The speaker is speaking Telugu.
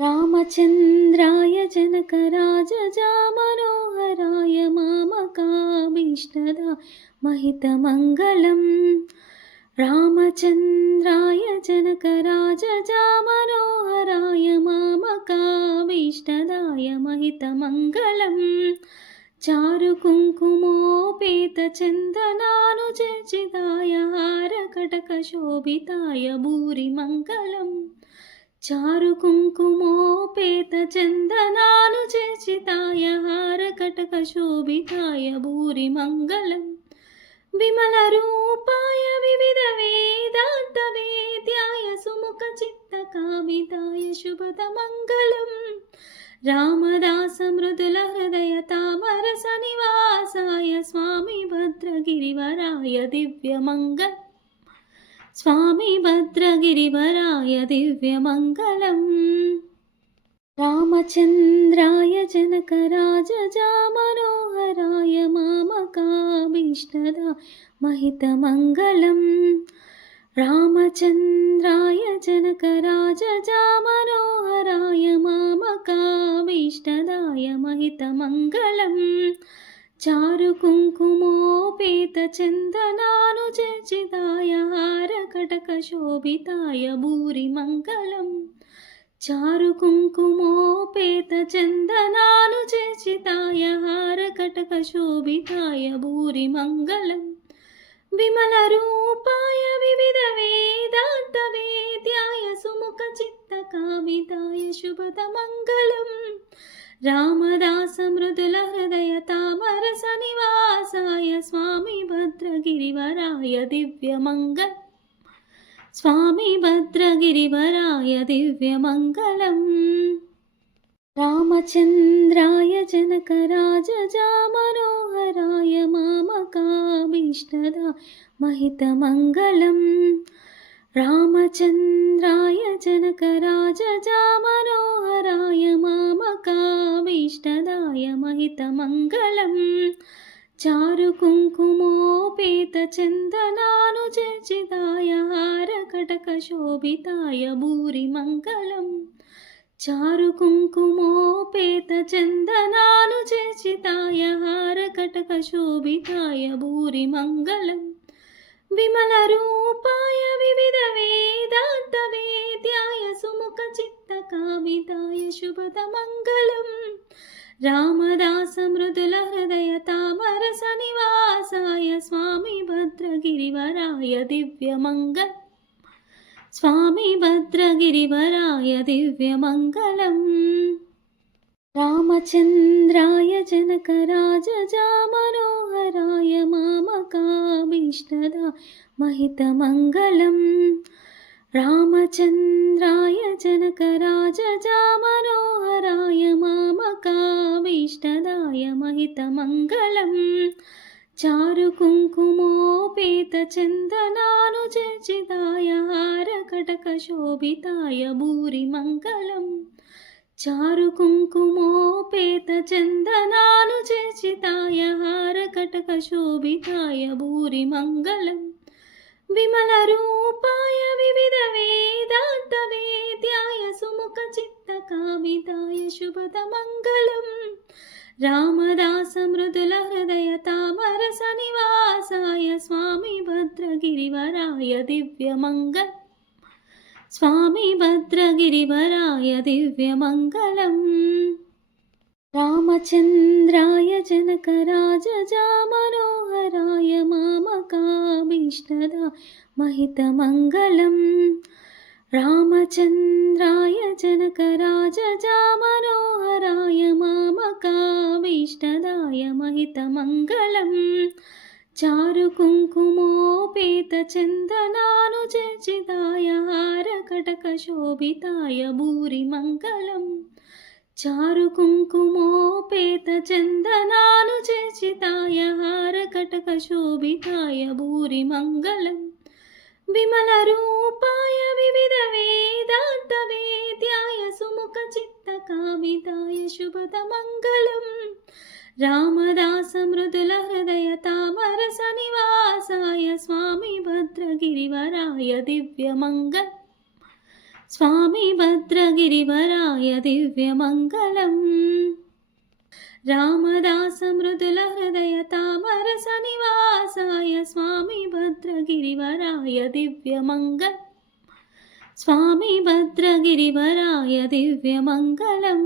రామచంద్రాయ జనకరాజామనోహరాయ మామకాభీష్ణద మహితమంగళం. రామచంద్రాయ జనకరాజామనోహరాయ మామకాభీష్ణదాయ మహితమంగళం. చారు కుంకుమోపేత చందనాను చర్చితాయ హారకటక శోభితాయ భూరి మంగళం చారు కుంకుమోపేత చందనాలు చేర్చితాయ హారకటక శోభితాయ భూరి మంగళం. విమల రూపాయ వివిధ వేదాంత వేద్యాయ సుముఖ చిత్త కావితాయ శుభద మంగళం. రామదాస మృదుల హృదయ తామరస నివాసాయ స్వామి భద్రగిరివరాయ దివ్య మంగళం. స్వామి భద్రగిరివరాయ దివ్యమంగళం. రామచంద్రాయ జనకరాజామనోహరాయ మామకాభీష్ణదా మహితమంగళం. రామచంద్రాయ జనకరాజామనోహరాయ మామకాభీష్ణదాయ మహితమంగళం. చారు కుంకుమోపేత చందనాను చర్చితాయ హారకటక శోభితాయ భూరి మంగళం. చారు కుంకుమోపేత చందనాను చర్చితాయ హారకటక శోభితాయ భూరి మంగళం. విమల రూపాయ వివిధ వేదాంత వేద్యాయ సుముఖ చిత్త కామితాయ శుభత మంగళం. రామదాస మృదుల భద్రగిరివరాయ దివ్యమంగళ స్వామి భద్రగిరివరాయ దివ్యమంగళం రామచంద్రాయ జనకరాజామనోహరాయ మామకాభీష్టదా మహితమంగళం రామచంద్రాయ జనకరాజామనోహరాయ మామకాభీష్టదాయ మహితమంగళం చారు కుంకుమోపేత చందనాను చర్చితాయ హారకటక శోభితాయ భూరి మంగళం. చారు కుంకుమోపేత చందనాను చర్చితాయ హారకటక శోభితాయ భూరి మంగళం. విమల రూపాయ వివిధ వేదాంత వేద్యాయ సుముఖ చిత్త కావితాయ శుభద మంగళం. రామదాస మృదుల హృదయత భద్రగిరివరాయ దివ్యమంగళ. స్వామి భద్రగిరివరాయ దివ్యమంగళం. రామచంద్రాయ జనకరాజామనోహరాయ మామకాభీష్టదా మహితమంగళం. రామచంద్రాయ జనకరాజామనోహరాయ మామకాభీష్టదాయ మహితమంగళం. చారు కుంకుమోపేత చందనాను చర్చితాయ హారకటక శోభితాయ భూరి మంగళం. చారు కుంకుమోపేత చందనాను చర్చితాయ హారకటక శోభితాయ భూరి మంగళం. విమల రూపాయ వివిధ వేదాంత వేద్యాయ సుముఖ చిత్త కామితాయ శుభద మంగళం. రామదాస మృదుల హృదయత భద్రగిరివరాయ దివ్యమంగళం. స్వామి భద్రగిరివరాయ దివ్యమంగళం. రామచంద్రాయ జనకరాజామనోహరాయ మామకాభీష్టద మహితమంగళం. రామచంద్రాయ జనకరాజామనోహరాయ మామకాభీష్టదాయ మహితమంగళం. చారు కుంకుమోపేత చందనాను చర్చితాయ హారకటక శోభితాయ భూరి మంగళం. చారు కుంకుమోపేత చందనాను చర్చితాయ హారకటక శోభితాయ భూరి మంగళం. విమల రూపాయ వివిధ వేదాంత వేద్యాయ సుముఖ చిత్త కామితాయ శుభద మంగళం. రామదాస మృదుల హృదయ తామరస నివాసాయ స్వామి భద్రగిరివరాయ దివ్యమంగళ. స్వామి భద్రగిరివరాయ దివ్యమంగళం. రామదాస మృదుల హృదయ తామరస నివాసాయ స్వామి భద్రగిరివరాయ దివ్యమంగళ. స్వామి భద్రగిరివరాయ దివ్యమంగళం.